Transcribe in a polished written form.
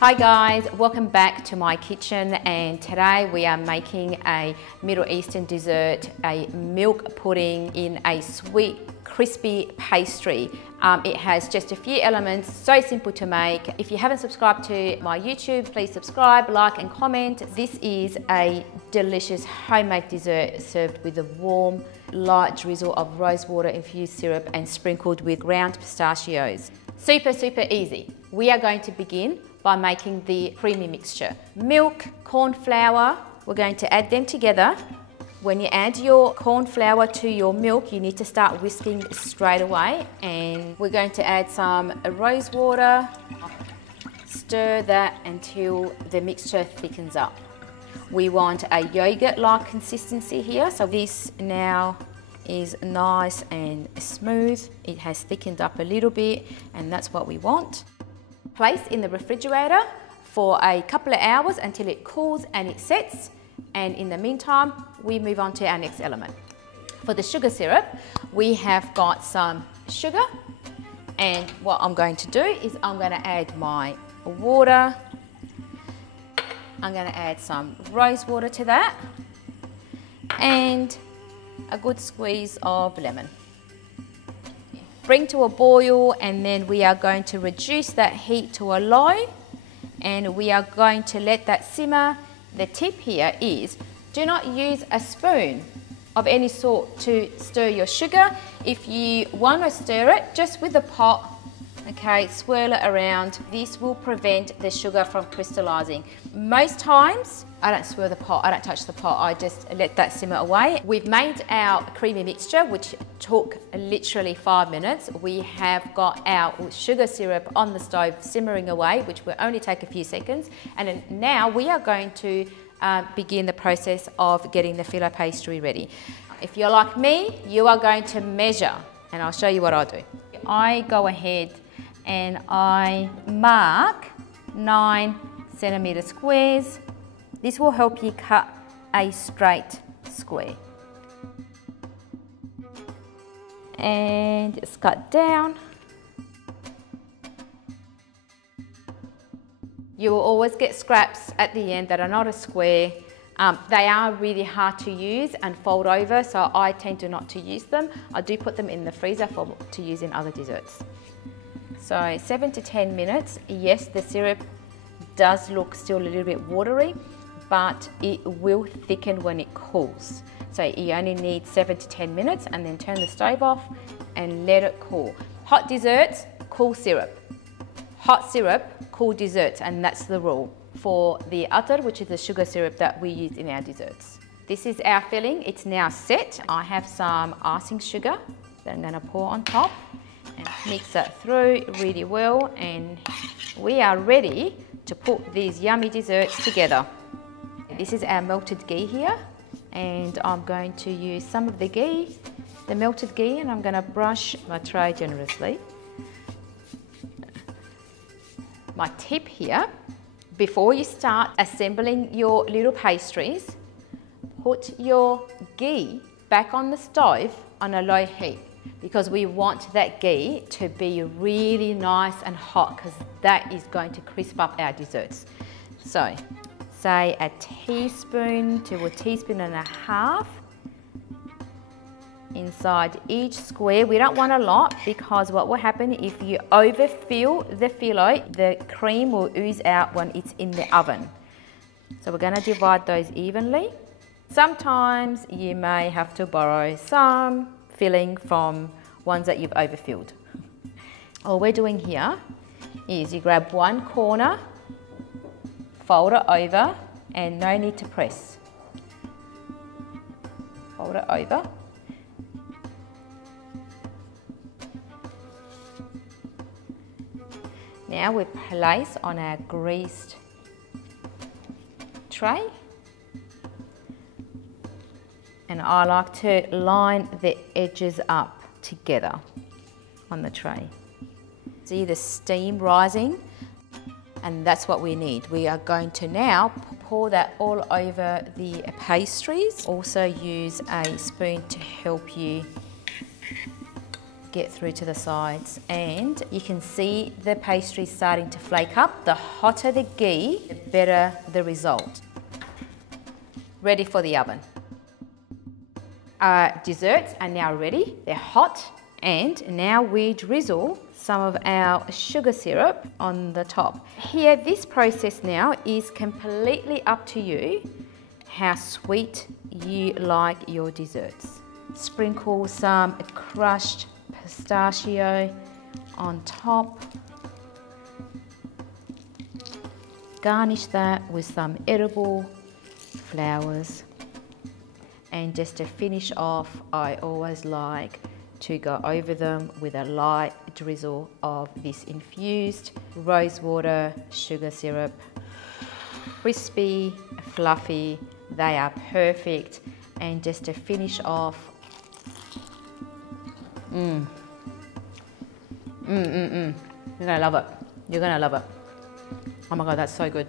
Hi guys, welcome back to my kitchen, and today we are making a Middle Eastern dessert, a milk pudding in a sweet crispy pastry. It has just a few elements, so simple to make. If you haven't subscribed to my YouTube, please subscribe, like and comment. This is a delicious homemade dessert served with a warm, light drizzle of rosewater infused syrup and sprinkled with ground pistachios. Super easy. We are going to begin by making the creamy mixture. Milk, corn flour, we're going to add them together. When you add your corn flour to your milk, you need to start whisking straight away. And we're going to add some rose water. Stir that until the mixture thickens up. We want a yogurt-like consistency here. So this now is nice and smooth. It has thickened up a little bit, and that's what we want. Place in the refrigerator for a couple of hours until it cools and it sets. And in the meantime, we move on to our next element. For the sugar syrup, we have got some sugar, and what I'm going to do is I'm going to add my water. I'm going to add some rose water to that and a good squeeze of lemon. Bring to a boil, and then we are going to reduce that heat to a low, and we are going to let that simmer. The tip here is do not use a spoon of any sort to stir your sugar. If you want to stir it, just with the pot, okay, swirl it around. This will prevent the sugar from crystallizing. Most times, I don't swirl the pot, I don't touch the pot, I just let that simmer away. We've made our creamy mixture, which took literally 5 minutes. We have got our sugar syrup on the stove simmering away, which will only take a few seconds. And then now we are going to begin the process of getting the filo pastry ready. If you're like me, you are going to measure, and I'll show you what I do. I go ahead and I mark 9cm squares. This will help you cut a straight square. And just cut down. You will always get scraps at the end that are not a square. They are really hard to use and fold over, so I tend to not to use them. I do put them in the freezer to use in other desserts. So 7 to 10 minutes. Yes, the syrup does look still a little bit watery, but it will thicken when it cools. So you only need 7 to 10 minutes, and then turn the stove off and let it cool. Hot desserts, cool syrup. Hot syrup, cool desserts, and that's the rule for the Attir, which is the sugar syrup that we use in our desserts. This is our filling. It's now set. I have some icing sugar that I'm going to pour on top and mix that through really well, and we are ready to put these yummy desserts together. This is our melted ghee here, and I'm going to use some of the ghee, the melted ghee, and I'm going to brush my tray generously. My tip here, before you start assembling your little pastries, put your ghee back on the stove on a low heat, because we want that ghee to be really nice and hot, because that is going to crisp up our desserts. So, say a teaspoon to a teaspoon and a half inside each square. We don't want a lot, because what will happen if you overfill the filo, the cream will ooze out when it's in the oven. So we're going to divide those evenly. Sometimes you may have to borrow some filling from ones that you've overfilled. All we're doing here is you grab one corner, fold it over, and no need to press. Fold it over. Now we place on our greased tray, and I like to line the edges up together on the tray. See the steam rising? And that's what we need. We are going to now pour that all over the pastries. Also use a spoon to help you get through to the sides, and you can see the pastry starting to flake up. The hotter the ghee, the better the result. Ready for the oven. Our desserts are now ready. They're hot, and now we drizzle some of our sugar syrup on the top. Here, this process now is completely up to you how sweet you like your desserts. Sprinkle some crushed pistachio on top. Garnish that with some edible flowers. And just to finish off, I always like to go over them with a light drizzle of this infused rosewater sugar syrup. Crispy, fluffy, they are perfect. And just to finish off, You're gonna love it. You're gonna love it. Oh my God, that's so good.